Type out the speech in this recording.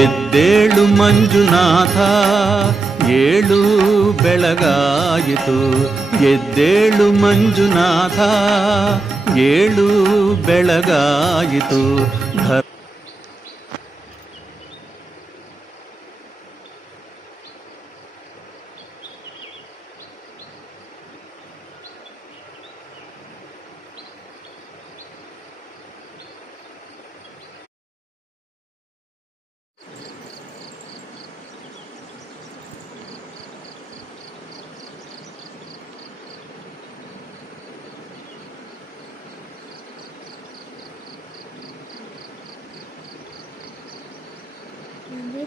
ಎದ್ದೇಳು ಮಂಜುನಾಥ ಏಳು ಬೆಳಗಾಯಿತು. ಎದ್ದೇಳು ಮಂಜುನಾಥ ಏಳು ಬೆಳಗಾಯಿತು. number